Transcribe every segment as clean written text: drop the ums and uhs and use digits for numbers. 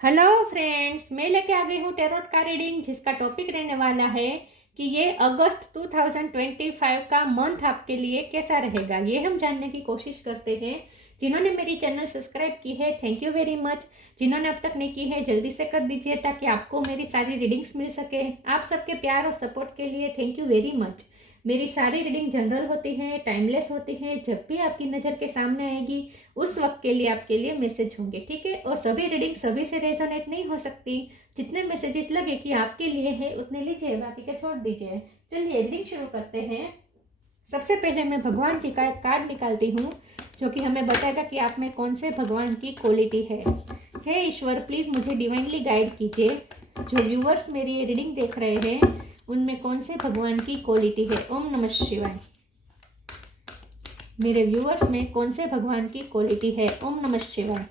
Hello friends, मैं लेके आ गई हूँ टेरोट का रीडिंग, जिसका टॉपिक रहने वाला है कि ये अगस्त 2025 का मंथ आपके लिए कैसा रहेगा। ये हम जानने की कोशिश करते हैं। जिन्होंने मेरी चैनल सब्सक्राइब की है, थैंक यू वेरी मच। जिन्होंने अब तक नहीं की है, जल्दी से कर दीजिए ताकि आपको मेरी सारी रीडिंग्स मिल सके। आप सबके प्यार और सपोर्ट के लिए थैंक यू वेरी मच। मेरी सारी रीडिंग जनरल होती है, टाइमलेस होती है। जब भी आपकी नज़र के सामने आएगी उस वक्त के लिए आपके लिए मैसेज होंगे, ठीक है। और सभी रीडिंग सभी से रेजोनेट नहीं हो सकती। जितने मैसेजेस लगे कि आपके लिए है उतने लीजिए, बाकी के छोड़ दीजिए। चलिए रीडिंग शुरू करते हैं। सबसे पहले मैं भगवान जी का एक कार्ड निकालती हूँ, जो कि हमें बताएगा कि आप में कौन से भगवान की क्वालिटी है। हे ईश्वर, प्लीज़ मुझे डिवाइनली गाइड कीजिए। जो व्यूवर्स मेरी ये रीडिंग देख रहे हैं उनमें कौन से भगवान की क्वालिटी है। ओम नमः शिवाय। मेरे व्यूअर्स में कौन से भगवान की क्वालिटी है। ओम नमः शिवाय।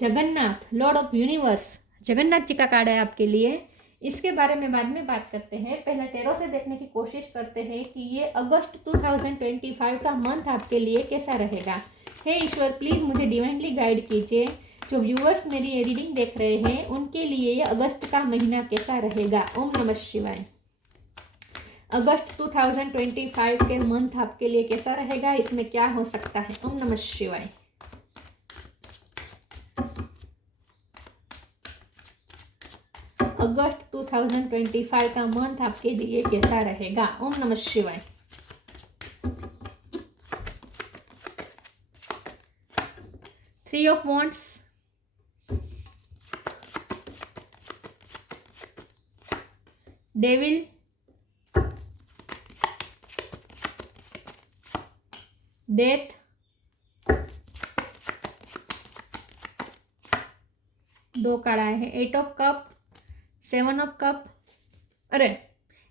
Jagannath, lord of universe, Jagannath ji का कार्ड है आपके लिए। इसके बारे में बाद में बात करते हैं। पहले टेरो से देखने की कोशिश करते हैं कि ये अगस्त 2025 का मंथ आपके लिए कैसा रहेगा। हे ईश्वर, प्लीज़ मुझे डिवाइनली गाइड कीजिए। जो व्यूअर्स मेरी ये रीडिंग देख रहे हैं उनके लिए ये अगस्त का महीना कैसा रहेगा। ओम नमः शिवाय। अगस्त 2025 के मंथ आपके लिए कैसा रहेगा, इसमें क्या हो सकता है। ओम नमः शिवाय। अगस्त 2025 का मंथ आपके लिए कैसा रहेगा। ओम नमः शिवाय। Three of wands, devil, death, दो कार्ड आए हैं। Eight of cup, seven of cup, अरे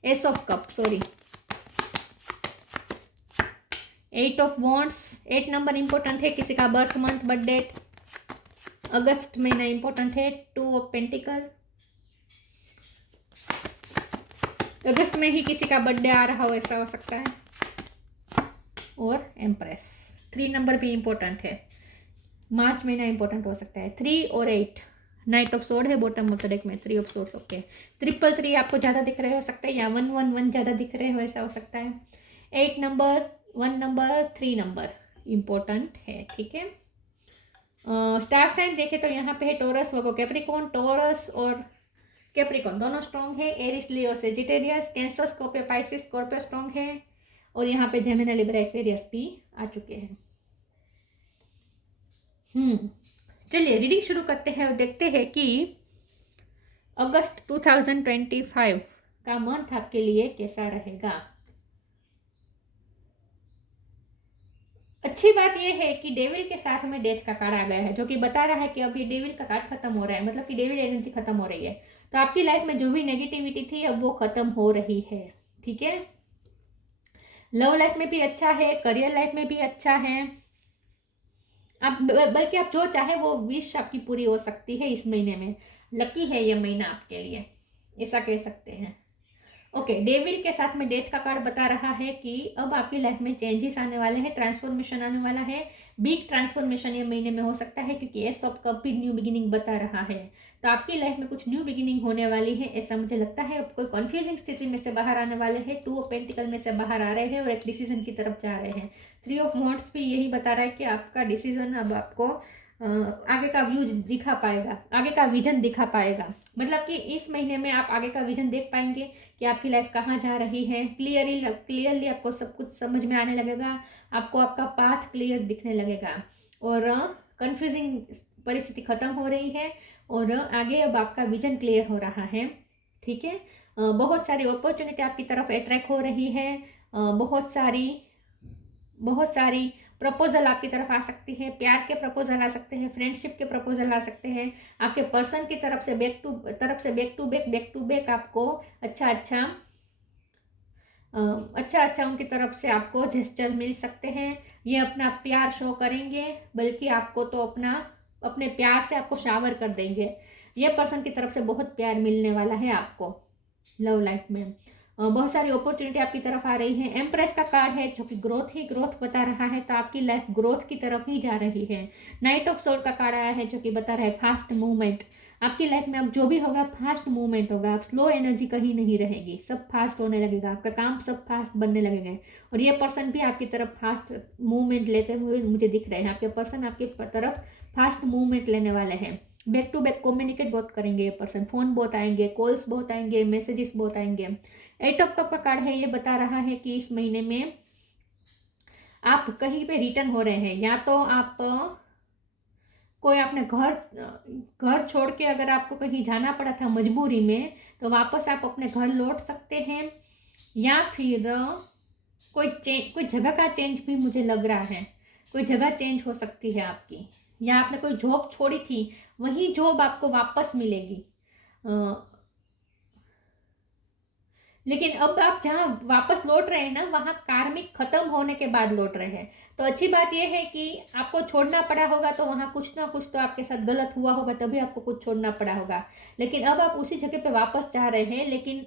ace of cup, sorry, eight of wands. 8 number important है। किसी का बर्थ मंथ, बर्थ डेट, अगस्त महीना इंपॉर्टेंट है। 2 ऑफ पेंटिकल, अगस्त में ही किसी का बर्थडे आ रहा हो, ऐसा हो सकता है। और एम्प्रेस, 3 नंबर भी इंपॉर्टेंट है। मार्च महीना इंपॉर्टेंट हो सकता है। 3 और 8, नाइट ऑफ सोर्ड है बॉटम ऑफ द डेक में। 3 ऑफ सोर्ड्स, ओके। 333 आपको ज़्यादा दिख रहे हो सकता है, या 111 ज़्यादा दिख रहे हो, ऐसा हो सकता है। 8 नंबर, 1 नंबर, 3 नंबर इंपॉर्टेंट है, ठीक है। स्टार साइन देखे तो यहाँ पे है टोरस, वर्गो, कैप्रिकॉन। टोरस और कैप्रिकॉन दोनों स्ट्रॉन्ग है। Aries, Leo, Sagittarius, Cancer, Scorpio, Pisces, Scorpio strong है। और यहाँ पे जेमिनी, लिब्रा, एक्वेरियस भी आ चुके हैं। चलिए रीडिंग शुरू करते हैं और देखते हैं कि अगस्त 2025 का मंथ आपके लिए कैसा रहेगा। अच्छी बात यह है कि डेविल के साथ में डेथ का कार्ड आ गया है, जो कि बता रहा है कि अब ये डेविल का कार्ड खत्म हो रहा है, मतलब कि डेविल एनर्जी खत्म हो रही है। तो आपकी लाइफ में जो भी नेगेटिविटी थी अब वो खत्म हो रही है, ठीक है। लव लाइफ में भी अच्छा है, करियर लाइफ में भी अच्छा है। आप बल्कि आप जो चाहे वो विश आपकी पूरी हो सकती है इस महीने में। लकी है ये महीना आपके लिए, ऐसा कह सकते हैं। ओके, डेविल के साथ में डेथ का कार्ड बता रहा है कि अब आपकी लाइफ में चेंजेस आने वाले हैं, ट्रांसफॉर्मेशन आने वाला है। बिग ट्रांसफॉर्मेशन ये महीने में हो सकता है, क्योंकि एस ऑफ कप भी न्यू बिगिनिंग बता रहा है। तो आपकी लाइफ में कुछ न्यू बिगिनिंग होने वाली है, ऐसा मुझे लगता है। कोई कन्फ्यूजिंग स्थिति में से बाहर आने वाले हैं। 2 ऑफ पेंटिकल में से बाहर आ रहे हैं और एक डिसीजन की तरफ जा रहे हैं। 3 ऑफ वॉन्ड्स भी यही बता रहा है कि आपका डिसीजन अब आपको आगे का व्यू दिखा पाएगा, आगे का विजन दिखा पाएगा। मतलब कि इस महीने में आप आगे का विजन देख पाएंगे कि आपकी लाइफ कहाँ जा रही है। क्लियरली आपको सब कुछ समझ में आने लगेगा। आपको आपका पाथ क्लियर दिखने लगेगा और कंफ्यूजिंग परिस्थिति खत्म हो रही है और आगे अब आपका विजन क्लियर हो रहा है, ठीक है। बहुत सारी अपॉर्चुनिटी आपकी तरफ अट्रैक्ट हो रही है। बहुत सारी प्रपोजल आपकी तरफ आ सकती है। प्यार के प्रपोजल आ सकते हैं, फ्रेंडशिप के प्रपोजल आ सकते हैं। आपके पर्सन की तरफ से बैक टू बैक आपको अच्छा उनकी तरफ से आपको जेस्चर मिल सकते हैं। ये अपना प्यार शो करेंगे, बल्कि आपको तो अपने प्यार से आपको शावर कर देंगे। ये पर्सन की तरफ से बहुत प्यार मिलने वाला है आपको लव लाइफ में। बहुत सारी अपॉर्चुनिटी आपकी तरफ आ रही है। एम्प्रेस का कार्ड है जो कि ग्रोथ ही ग्रोथ बता रहा है, तो आपकी लाइफ ग्रोथ की तरफ ही जा रही है। नाइट ऑफ सोर्ड का कार्ड आया है जो कि बता रहा है फास्ट मूवमेंट। आपकी लाइफ में अब जो भी होगा फास्ट मूवमेंट होगा, आप स्लो एनर्जी कहीं नहीं रहेगी, सब फास्ट होने लगेगा, आपका काम सब फास्ट बनने लगेगा। और ये पर्सन भी आपकी तरफ फास्ट मूवमेंट लेते हुए मुझे दिख रहे हैं। आपके पर्सन आपकी तरफ फास्ट मूवमेंट लेने वाले हैं। बैक टू बैक कम्युनिकेट बहुत करेंगे ये पर्सन, फोन बहुत आएंगे, कॉल्स बहुत आएंगे, मैसेजेस बहुत आएंगे। 8 ऑफ कप का कार्ड है, ये बता रहा है कि इस महीने में आप कहीं पे रिटर्न हो रहे हैं, या तो आप कोई आपने घर छोड़ के अगर आपको कहीं जाना पड़ा था मजबूरी में, तो वापस आप अपने घर लौट सकते हैं, या फिर कोई जगह का चेंज भी मुझे लग रहा है, कोई जगह चेंज हो सकती है आपकी, या आपने कोई जॉब छोड़ी थी वही जॉब आपको वापस मिलेगी। लेकिन अब आप जहाँ वापस लौट रहे हैं ना, वहाँ कार्मिक खत्म होने के बाद लौट रहे हैं। तो अच्छी बात यह है कि आपको छोड़ना पड़ा होगा तो वहाँ कुछ ना कुछ तो आपके साथ गलत हुआ होगा, तभी आपको कुछ छोड़ना पड़ा होगा। लेकिन अब आप उसी जगह पे वापस जा रहे हैं, लेकिन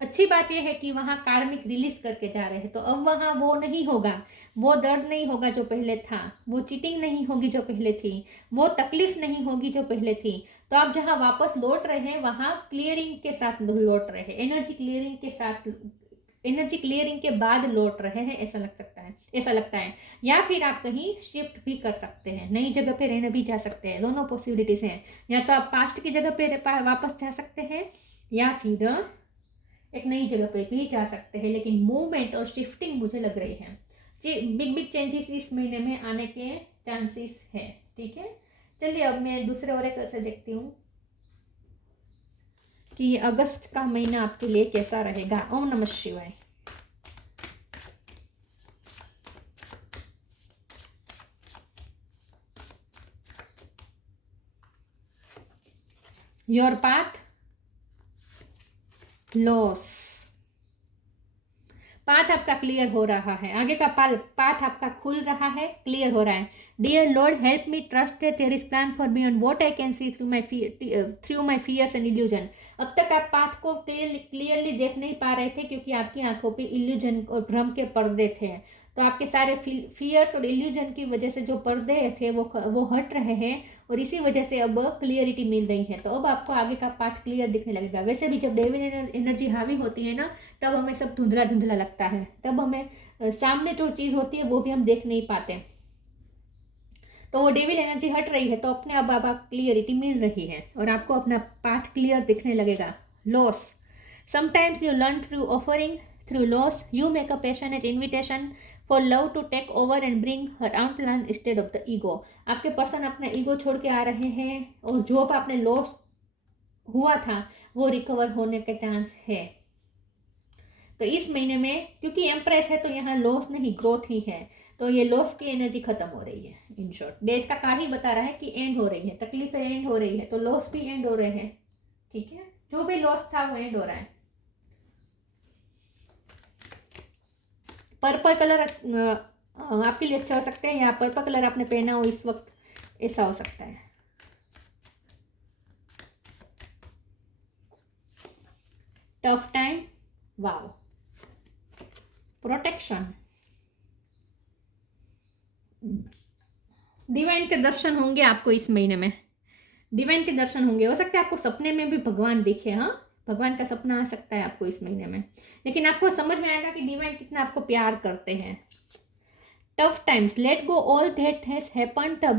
अच्छी बात यह है कि वहाँ कार्मिक रिलीज करके जा रहे हैं। तो अब वहाँ वो नहीं होगा, वो दर्द नहीं होगा जो पहले था, वो चीटिंग नहीं होगी जो पहले थी, वो तकलीफ नहीं होगी जो पहले थी। तो आप जहाँ वापस लौट रहे हैं वहाँ क्लियरिंग के साथ लौट रहे हैं, एनर्जी क्लियरिंग के साथ, एनर्जी क्लियरिंग के बाद लौट रहे हैं, ऐसा लग सकता है, ऐसा लगता है। या फिर आप कहीं शिफ्ट भी कर सकते हैं, नई जगह पे रहने भी जा सकते हैं, दोनों पॉसिबिलिटीज हैं। या तो आप पास्ट की जगह पे वापस जा सकते हैं, या फिर एक नई जगह पे भी जा सकते हैं। लेकिन मूवमेंट और शिफ्टिंग मुझे लग रही है, बिग बिग चेंजेस इस महीने में आने के चांसेस है। ठीक है, चलिए अब मैं दूसरे और एक से देखती हूँ कि अगस्त का महीना आपके लिए कैसा रहेगा। ओम नमः शिवाय। योर पाथ लॉस, पाथ आपका क्लियर हो रहा है, आगे का पाथ आपका खुल रहा है, क्लियर हो रहा है। Dear Lord help me trust that there is plan for me on what I can see through my fears and illusion. अब तक आप पाथ को क्लियरली देख नहीं पा रहे थे क्योंकि आपकी आंखों पे इल्यूजन और भ्रम के पर्दे थे। तो आपके सारे फियर्स और इल्यूजन की वजह से जो पर्दे थे वो हट रहे हैं, और इसी वजह से अब क्लियरिटी मिल रही है। तो अब आपको आगे का पाथ क्लियर दिखने लगेगा। वैसे भी जब डेविल एनर्जी हावी होती है ना, तब हमें सब धुंधला धुंधला लगता है, तब हमें सामने जो चीज़ होती है वो भी हम देख नहीं पाते। तो वो डेविल एनर्जी हट रही है, तो अपने अब क्लियरिटी मिल रही है और आपको अपना पाथ क्लियर दिखने लगेगा। Loss, sometimes you learn through offering, through loss you make a passionate invitation for love to take over and bring her own plan instead of the ego. आपके पर्सन अपना ego छोड़ के आ रहे हैं, और जो आपने लॉस हुआ था वो रिकवर होने के चांस है। तो इस महीने में क्योंकि एम्प्रेस है, तो यहाँ लॉस नहीं ग्रोथ ही है, तो ये लॉस की एनर्जी खत्म हो रही है। इन शॉर्ट डेथ का कार्ड ही बता रहा है कि एंड हो रही है, तकलीफें एंड हो रही है, तो लॉस भी एंड हो रहे हैं। ठीक है, जो भी लॉस था वो एंड हो रहा है। पर्पल कलर आपके लिए अच्छा हो सकता है, या पर्पल कलर आपने पहना हो इस वक्त, ऐसा हो सकता है। टफ टाइम, वाव, प्रोटेक्शन, डिवाइन के दर्शन होंगे आपको इस महीने में, डिवाइन के दर्शन होंगे। हो सकता है आपको सपने में भी भगवान दिखे, हाँ, भगवान का सपना आ सकता है आपको इस महीने में, लेकिन आपको समझ में आएगा कि डिवाइन कितना आपको प्यार करते हैं। Tough times, let go all that has happened, the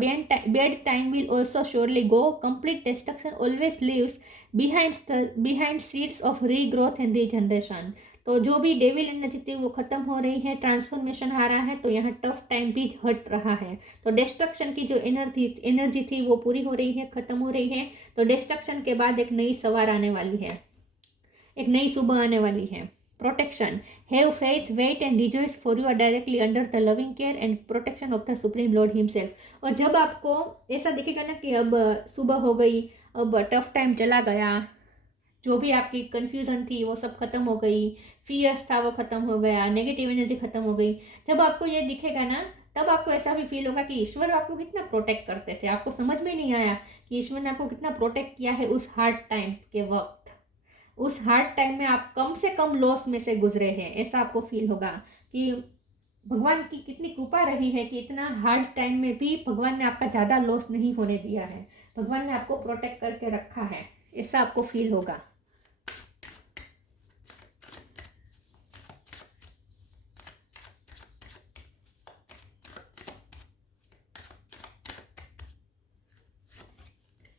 bad time will also surely go, complete destruction always leaves behind seeds of regrowth and regeneration. तो जो भी डेविल एनर्जी थी वो खत्म हो रही है, ट्रांसफॉर्मेशन आ रहा है, तो यहाँ टफ टाइम भी हट रहा है। तो डिस्ट्रक्शन की जो एनर्जी थी वो पूरी हो रही है, खत्म हो रही है। तो डिस्ट्रक्शन के बाद एक नई सवार आने वाली है, एक नई सुबह आने वाली है। Protection, have faith, wait and rejoice for you are directly under the loving care and protection of the supreme lord himself. और जब आपको ऐसा दिखेगा ना कि अब सुबह हो गई, अब टफ टाइम चला गया, जो भी आपकी कन्फ्यूज़न थी वो सब खत्म हो गई, फियर्स था वो खत्म हो गया, नेगेटिव एनर्जी खत्म हो गई, जब आपको ये दिखेगा ना, तब आपको ऐसा भी फील होगा कि ईश्वर आपको कितना प्रोटेक्ट करते थे, आपको समझ में नहीं आया कि ईश्वर ने आपको कितना प्रोटेक्ट किया है उस हार्ड टाइम के वक्त। उस हार्ड टाइम में आप कम से कम लॉस में से गुजरे हैं, ऐसा आपको फील होगा कि भगवान की कितनी कृपा रही है कि इतना हार्ड टाइम में भी भगवान ने आपका ज़्यादा लॉस नहीं होने दिया है, भगवान ने आपको प्रोटेक्ट करके रखा है, ऐसा आपको फील होगा।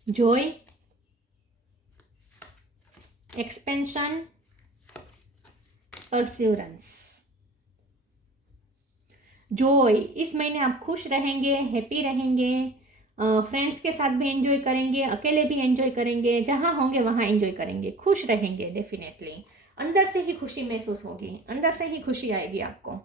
Joy, expansion, परस्यूरेंस। जॉय, इस महीने आप खुश रहेंगे, हैप्पी रहेंगे, फ्रेंड्स के साथ भी एंजॉय करेंगे, अकेले भी एंजॉय करेंगे, जहाँ होंगे वहाँ एंजॉय करेंगे, खुश रहेंगे डेफिनेटली। अंदर से ही खुशी महसूस होगी, अंदर से ही खुशी आएगी आपको,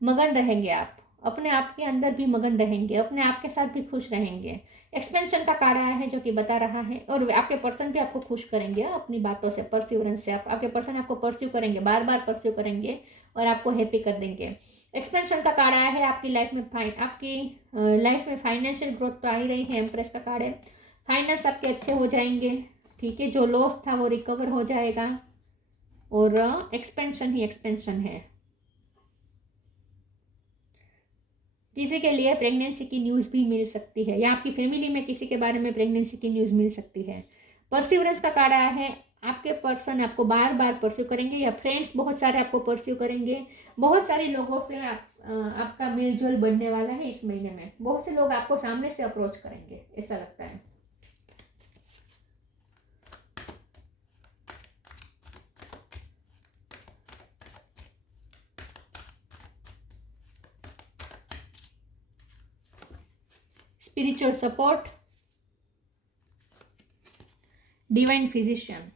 मगन रहेंगे आप, अपने आप के अंदर भी मगन रहेंगे, अपने आप के साथ भी खुश रहेंगे। एक्सपेंशन का कार्ड आया है जो कि बता रहा है, और आपके पर्सन भी आपको खुश करेंगे अपनी बातों से, परस्यूरेंस से। आपके पर्सन आपको परस्यू करेंगे, बार बार परस्यू करेंगे और आपको हैप्पी कर देंगे। एक्सपेंशन का कार्ड आया है, आपकी लाइफ में फाइनेंशियल ग्रोथ तो आ ही रही है, एम्प्रेस का कार्ड है। फाइनेंस आपके अच्छे हो जाएंगे, ठीक है, जो लॉस था वो रिकवर हो जाएगा, और एक्सपेंशन ही एक्सपेंशन है। किसी के लिए प्रेगनेंसी की न्यूज़ भी मिल सकती है, या आपकी फैमिली में किसी के बारे में प्रेगनेंसी की न्यूज़ मिल सकती है। परस्यूरेंस का कार्ड आया है, आपके पर्सन आपको बार बार परस्यू करेंगे, या फ्रेंड्स बहुत सारे आपको परस्यू करेंगे। बहुत सारे लोगों से आपका मेलजोल बढ़ने वाला है इस महीने में, बहुत से लोग आपको सामने से अप्रोच करेंगे, ऐसा लगता है। Spiritual support, divine physician.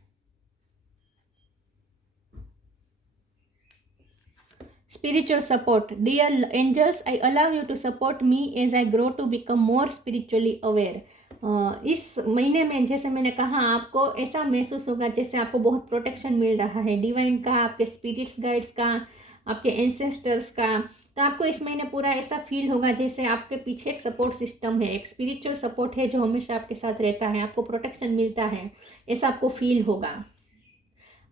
Spiritual support. Dear angels, I allow you to support me as I grow to become more spiritually aware. इस महीने में जैसे मैंने कहा, आपको ऐसा महसूस होगा जैसे आपको बहुत प्रोटेक्शन मिल रहा है डिवाइन का, आपके स्पिरिट्स गाइड्स का, आपके एंसेस्टर्स का। तो आपको इस महीने पूरा ऐसा फील होगा जैसे आपके पीछे एक सपोर्ट सिस्टम है, एक स्पिरिचुअल सपोर्ट है जो हमेशा आपके साथ रहता है, आपको प्रोटेक्शन मिलता है, ऐसा आपको फील होगा।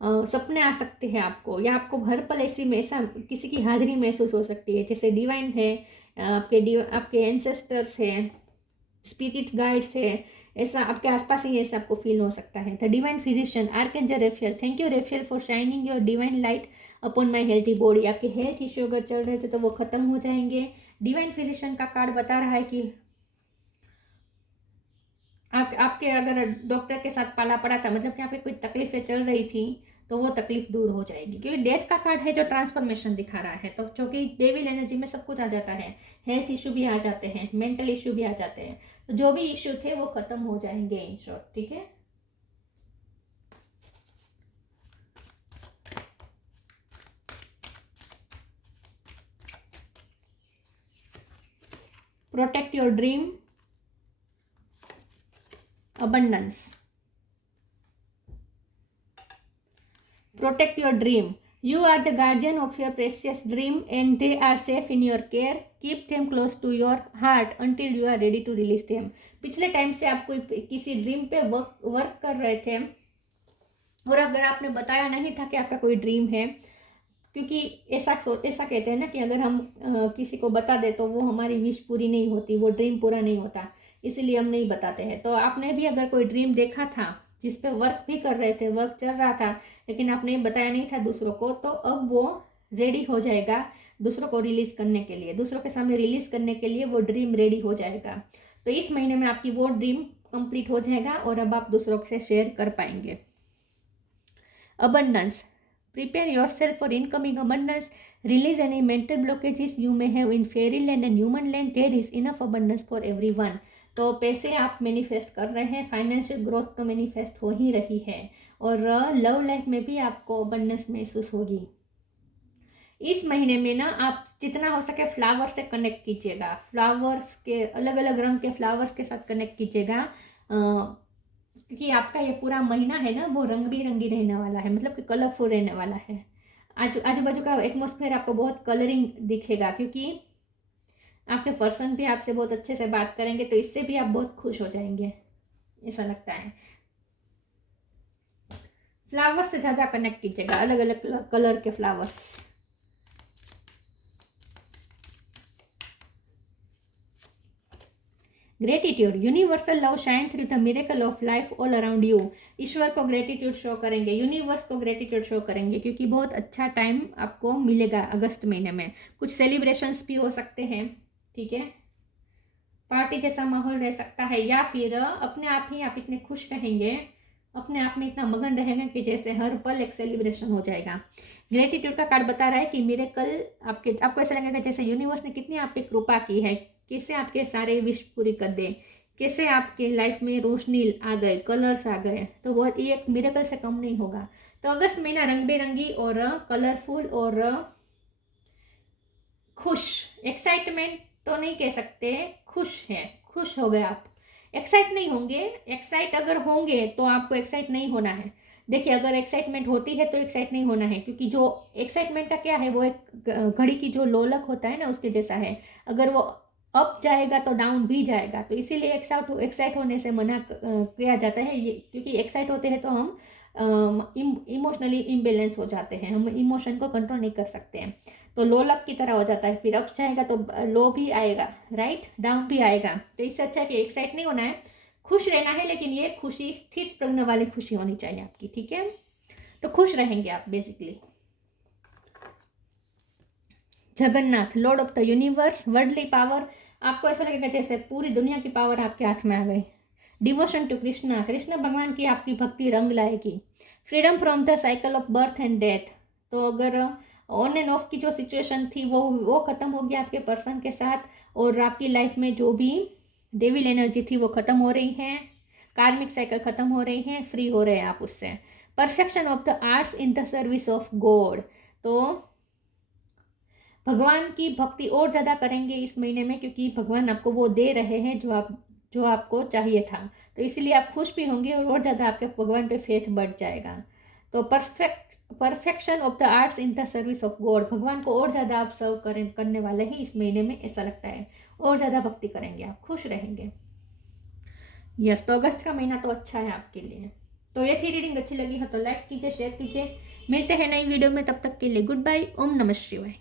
सपने आ सकते हैं आपको, या आपको हर पल ऐसी में ऐसा किसी की हाजिरी महसूस हो सकती है, जैसे डिवाइन है, आपके एंसेस्टर्स हैं, स्पिरिट गाइड्स है, ऐसा आपके आसपास ही ऐसा आपको फील हो सकता है। The divine physician, archangel Raphael. Thank you Raphael for shining your divine light upon my healthy body. आपके हेल्थ इश्यू अगर चल रहे थे तो वो खत्म हो जाएंगे। डिवाइन फिजिशियन का कार्ड बता रहा है कि आपके अगर डॉक्टर के साथ पाला पड़ा था, मतलब कि आपकी कोई तकलीफें चल रही थी, तो वो तकलीफ दूर हो जाएगी, क्योंकि डेथ का कार्ड है जो ट्रांसफॉर्मेशन दिखा रहा है। तो क्योंकि डेविल एनर्जी में सब कुछ आ जाता है, हेल्थ इशू भी आ जाते हैं, मेंटल इशू भी आ जाते हैं, तो जो भी इशू थे वो खत्म हो जाएंगे इन शॉर्ट, ठीक है। Protect your dream, abundance. Protect your dream. You are the guardian of your precious dream and they are safe in your care. Keep them close to your heart until you are ready to release them. पिछले time से आप कोई किसी dream पे work कर रहे थे, और अगर आपने बताया नहीं था कि आपका कोई ड्रीम है, क्योंकि ऐसा कहते हैं ना कि अगर हम किसी को बता दे तो वो हमारी विश पूरी नहीं होती, वो ड्रीम पूरा नहीं होता, इसीलिए हम नहीं बताते हैं। तो आपने भी अगर कोई ड्रीम देखा था जिस पे वर्क भी कर रहे थे, वर्क चल रहा था, लेकिन आपने बताया नहीं था दूसरों को, तो अब वो रेडी हो जाएगा दूसरों को रिलीज करने के लिए, दूसरों के सामने रिलीज करने के लिए वो ड्रीम रेडी हो जाएगा। तो इस महीने में आपकी वो ड्रीम कंप्लीट हो जाएगा और अब आप दूसरों से शेयर कर पाएंगे। Abundance, prepare yourself for incoming abundance. Release any mental blockages you may have in fairyland and human land. There is enough abundance for everyone. तो पैसे आप मैनिफेस्ट कर रहे हैं, फाइनेंशियल ग्रोथ तो मैनिफेस्ट हो ही रही है, और लव लाइफ में भी आपको अबंडेंस महसूस होगी। इस महीने में ना आप जितना हो सके फ्लावर से कनेक्ट कीजिएगा, फ्लावर्स के अलग अलग रंग के फ्लावर्स के साथ कनेक्ट कीजिएगा, क्योंकि आपका ये पूरा महीना है ना वो रंग बिरंगी रहने वाला है, मतलब कि कलरफुल रहने वाला है। आजू बाजू का एटमॉस्फेयर आपको बहुत कलरिंग दिखेगा, क्योंकि आपके पर्सन भी आपसे बहुत अच्छे से बात करेंगे, तो इससे भी आप बहुत खुश हो जाएंगे, ऐसा लगता है। फ्लावर्स से ज़्यादा कनेक्ट कीजिएगा, अलग अलग कलर के flowers. Gratitude, universal love shine through the miracle of life all around you. ईश्वर को ग्रेटिट्यूड शो करेंगे, यूनिवर्स को ग्रेटिट्यूड शो करेंगे, क्योंकि बहुत अच्छा टाइम आपको मिलेगा अगस्त महीने में। कुछ सेलिब्रेशंस भी हो सकते हैं, ठीक है, पार्टी जैसा माहौल रह सकता है, या फिर अपने आप ही आप इतने खुश रहेंगे, अपने आप में इतना मगन रहेगा कि जैसे हर पल एक सेलिब्रेशन हो जाएगा। ग्रेटिट्यूड का कार्ड बता रहा है कि मिरेकल आपको ऐसा लगेगा जैसे यूनिवर्स ने कितनी आप पे कृपा की है, कैसे आपके सारे विश पूरी कर दे, कैसे आपके लाइफ में रोशनी आ गए, कलर्स आ गए, तो वो ये एक मिरेकल से कम नहीं होगा। तो अगस्त महीना रंग बिरंगी और कलरफुल और खुश, एक्साइटमेंट तो नहीं कह सकते, खुश है, खुश हो गए आप। एक्साइट नहीं होंगे, एक्साइट अगर होंगे तो आपको एक्साइट नहीं होना है। देखिए, अगर एक्साइटमेंट होती है तो एक्साइट नहीं होना है, क्योंकि जो एक्साइटमेंट का क्या है, वो एक घड़ी की जो लोलक होता है ना, उसके जैसा है। अगर वो अप जाएगा तो डाउन भी जाएगा, तो इसीलिए एक्साइट होने से मना किया जाता है ये, क्योंकि एक्साइट होते हैं तो हम इमोशनली इम्बेलेंस हो जाते हैं, हम इमोशन को कंट्रोल नहीं कर सकते हैं, तो लो लक की तरह हो जाता है। फिर अप जाएगा तो लो भी आएगा, राइट, डाउन भी आएगा। तो इससे अच्छा है कि एक्साइट नहीं होना है, खुश रहना है, लेकिन ये खुशी स्थिर प्रज्ञ वाली खुशी होनी चाहिए आपकी, ठीक है। तो खुश रहेंगे आप basically. Jagannath, lord of the universe, worldly power, आपको ऐसा लगेगा जैसे पूरी दुनिया की पावर आपके हाथ में आ गई। डिवोशन टू कृष्णा, कृष्ण भगवान की आपकी भक्ति रंग लाएगी। Freedom from the cycle of birth and death, तो अगर ऑन एंड ऑफ की जो सिचुएशन थी वो ख़त्म हो गया आपके पर्सन के साथ, और आपकी लाइफ में जो भी डेविल एनर्जी थी वो ख़त्म हो रही है, कार्मिक साइकिल ख़त्म हो रही है, फ्री हो रहे हैं आप उससे। Perfection of the arts in the service of God, तो भगवान की भक्ति और ज़्यादा करेंगे इस महीने में, क्योंकि भगवान आपको वो दे रहे हैं जो आपको चाहिए था, तो इसीलिए आप खुश भी होंगे और ज़्यादा आपके भगवान पे फेथ बढ़ जाएगा। तो perfection of the arts in the service of God, भगवान को और ज़्यादा आप सर्व करने वाले हैं इस महीने में, ऐसा लगता है, और ज़्यादा भक्ति करेंगे आप, खुश रहेंगे। यस, तो अगस्त का महीना तो अच्छा है आपके लिए। तो ये थी रीडिंग, अच्छी लगी हो तो लाइक कीजिए, शेयर कीजिए। मिलते हैं नई वीडियो में, तब तक के लिए गुड बाय, ओम नमः शिवाय।